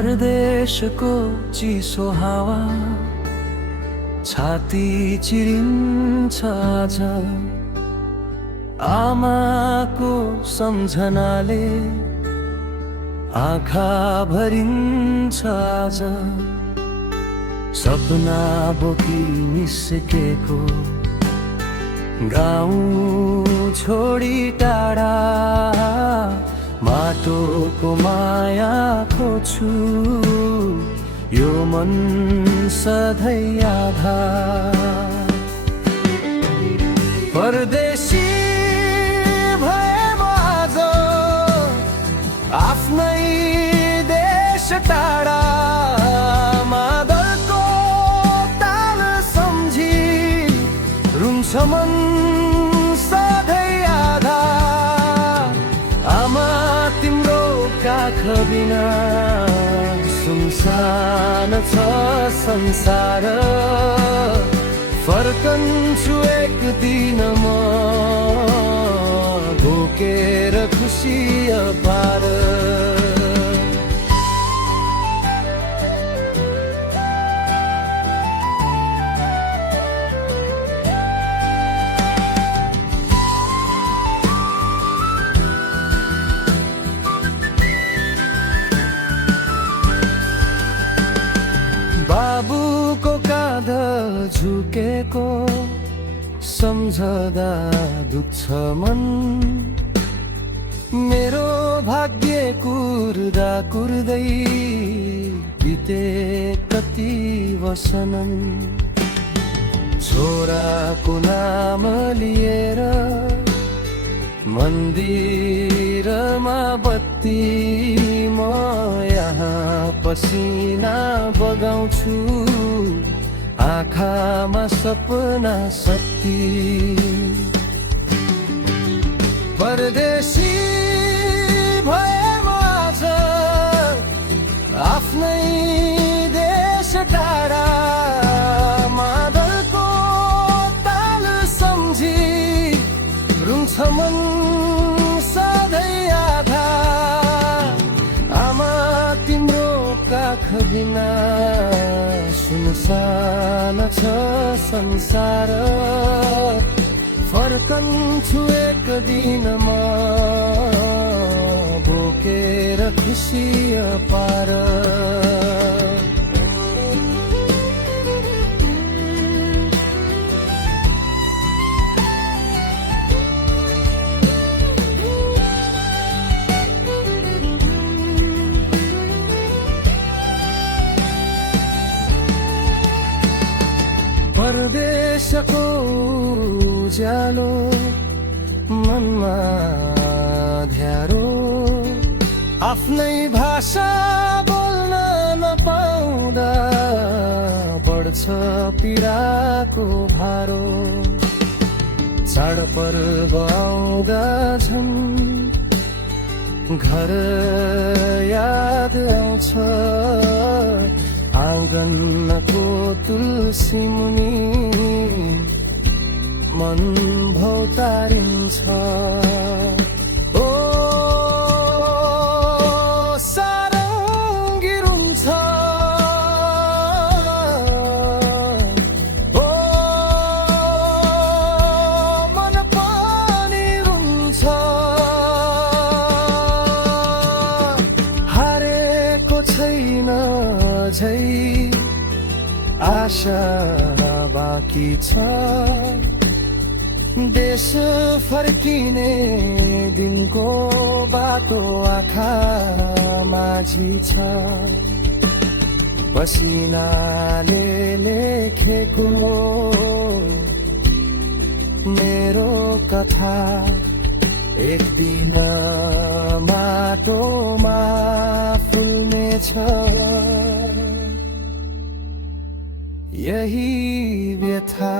परदेशको चिसो हावा छाती चिरिन्छ आज। आमाको सम्झनाले आँखा भरिन्छ आज। सपना बोकी निस्केको गाउँ छोडी टाढा माटोको माया खोज्छु यो मन सधैँ आधा। परदेशी भए म आज आफ्नै देश टाढा मादलको ताल सम्झी रुन्छ मन सधैँ आधा। आमा तिम्रो काख बिना सुनसान छ संसार। फर्कन्छु एक दिन म बोकेर खुसी अपार। बाबुको काँध झुकेको सम्झदा दुख्छ मन। मेरो भाग्य कुर्दा कुर्दै बिते कति वसनन्। छोराको नाम लिएर मन्दिरमा बत्ती म यहाँ पसिना बगाउँछु। आँखामा सपना शक्ति परदेशी भए म आज आफ्नै देश टाढा मादलको ताल सम्झी रुन्छ मन सधैँ आधा। आमा तिम्रो काख बिना सुनसान छ संसार। फर्कन्छु एक दिन म बोकेर खुसी अपार। परदेशको उज्यालो मनमा ध्यारो आफ्नै भाषा बोल्न नपाउँदा बढ्छ पीडाको भारो। चाडपर्व आउँदा झन् घर याद आउँछ। आँगनको तुलसी मुनि मन भौतारिन्छ। ओ सारङ्गी रुन्छ, ओ मन पनि रुन्छ। हारेको छैन झै आशा बाँकी छ। देश फर्किने दिनको बाटो आँखा माझी छ। पसिनाले लेखेको मेरो कथा एक दिन माटोमा फुल्नेछ। यही व्यथा